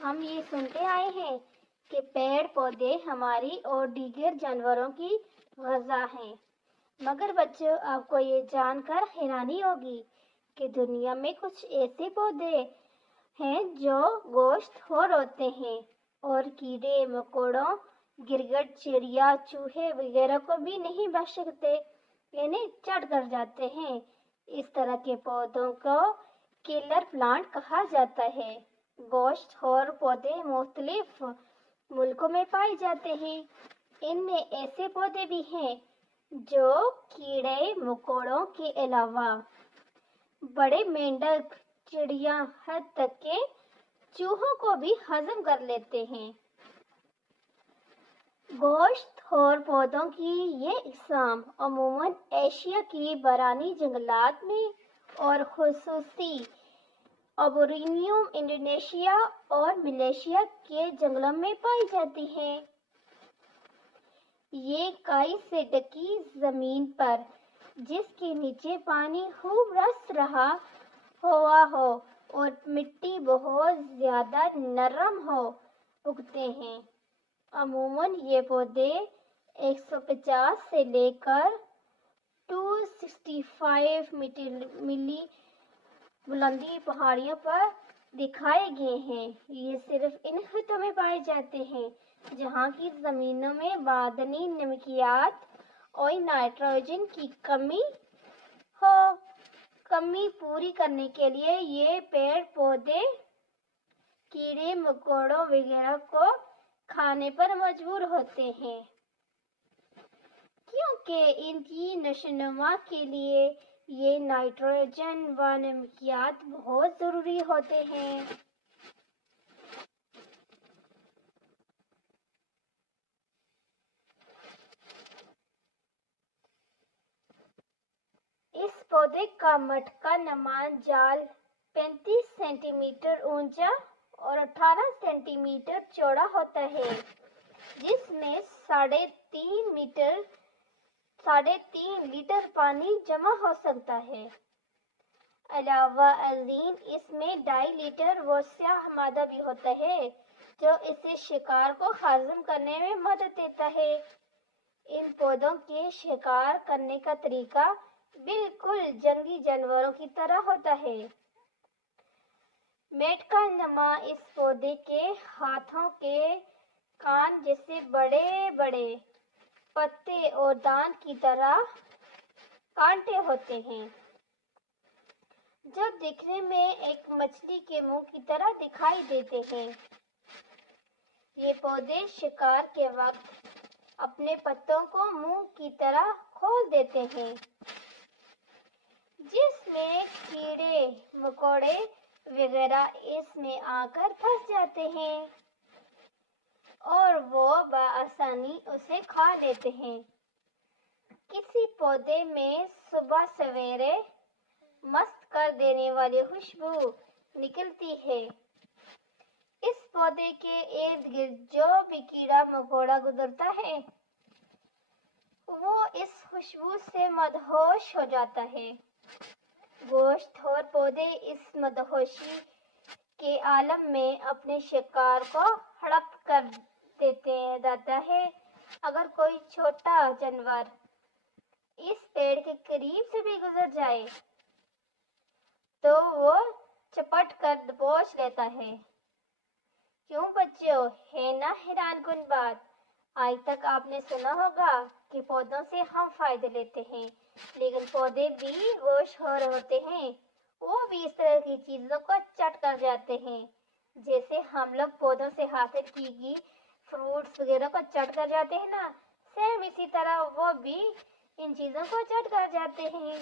ہم یہ سنتے آئے ہیں کہ پیڑ پودے ہماری اور دیگر جانوروں کی غذا ہیں، مگر بچوں آپ کو یہ جان کر حیرانی ہوگی کہ دنیا میں کچھ ایسے پودے ہیں جو گوشت خور ہوتے ہیں اور کیڑے مکوڑوں، گرگٹ، چڑیا، چوہے وغیرہ کو بھی نہیں بچ سکتے، انہیں چٹ کر جاتے ہیں۔ اس طرح کے پودوں کو کلر پلانٹ کہا جاتا ہے۔ گوشت خور پودے مختلف ملکوں میں پائے جاتے ہیں۔ ان میں ایسے پودے بھی ہیں جو کیڑے مکوڑوں کے علاوہ بڑے مینڈک، چڑیا، حد تک کہ چوہوں کو بھی ہضم کر لیتے ہیں۔ گوشت خور پودوں کی یہ اقسام عموماً ایشیا کی برانی جنگلات میں اور خصوصی بورنیو، انڈونیشیا اور ملیشیا کے جنگلوں میں پائی جاتی ہیں۔ یہ کائی سے ڈھکی زمین پر جس کے نیچے پانی خوب رس رہا ہوا ہو اور مٹی بہت زیادہ نرم ہو اگتے ہیں۔ عموماً یہ پودے 150 سے لے کر 265 میٹر بلندی پہاڑیوں پر دکھائے گئے ہیں۔ یہ صرف ان خطوں میں پائے جاتے ہیں جہاں کی زمینوں میں معدنی نمکیات اور نائٹروجن کی کمی ہو۔ کمی پوری کرنے کے لیے یہ پیڑ پودے کیڑے مکوڑوں وغیرہ کو کھانے پر مجبور ہوتے ہیں، کیونکہ ان کی نشوونما کے لیے یہ نائٹروجن و نمکیات بہت ضروری ہوتے ہیں۔ اس پودے کا مٹکا نما جال 35 سینٹی میٹر اونچا اور 18 سینٹی میٹر چوڑا ہوتا ہے، جس میں 3.5 لیٹر پانی جمع ہو سکتا ہے۔ علاوہ ازیں اس میں 2.5 لیٹر وہ سیاہ مادہ بھی ہوتا ہے جو اسے شکار کو ہضم کرنے میں مدد دیتا ہے۔ ان پودوں کے شکار کرنے کا طریقہ بالکل جنگلی جانوروں کی طرح ہوتا ہے۔ مٹکا نما اس پودے کے ہاتھوں کے کان جیسے بڑے بڑے پتے اور دانت کی طرح کانٹے ہوتے ہیں، جو دیکھنے میں ایک مچھلی کے منہ کی طرح دکھائی دیتے ہیں۔ یہ پودے شکار کے وقت اپنے پتوں کو منہ کی طرح کھول دیتے ہیں، جس میں کیڑے مکوڑے وغیرہ اس میں آ کر پھنس جاتے ہیں اور وہ بآسانی اسے کھا لیتے ہیں۔ کسی پودے میں صبح سویرے مست کر دینے والی خوشبو نکلتی ہے۔ اس پودے کے ارد گرد جو بھی کیڑا مکوڑا گزرتا ہے وہ اس خوشبو سے مدہوش ہو جاتا ہے۔ گوشت خور پودے اس مدہوشی کے عالم میں اپنے شکار کو ہڑپ کر دیتا ہے۔ اگر کوئی چھوٹا جانور اس پیڑ کے قریب سے بھی گزر جائے تو وہ چپٹ کر دبوچ لیتا ہے۔ کیوں بچوں، ہے نا حیران کن بات؟ آج تک آپ نے سنا ہوگا کہ پودوں سے ہم فائدے لیتے ہیں، لیکن پودے بھی گوشت خور ہوتے ہیں۔ وہ بھی اس طرح کی چیزوں کو چٹ کر جاتے ہیں جیسے ہم لوگ پودوں سے حاصل کی گئی فروٹس وغیرہ کو چٹ کر جاتے ہیں نا، سیم اسی طرح وہ بھی ان چیزوں کو چٹ کر جاتے ہیں۔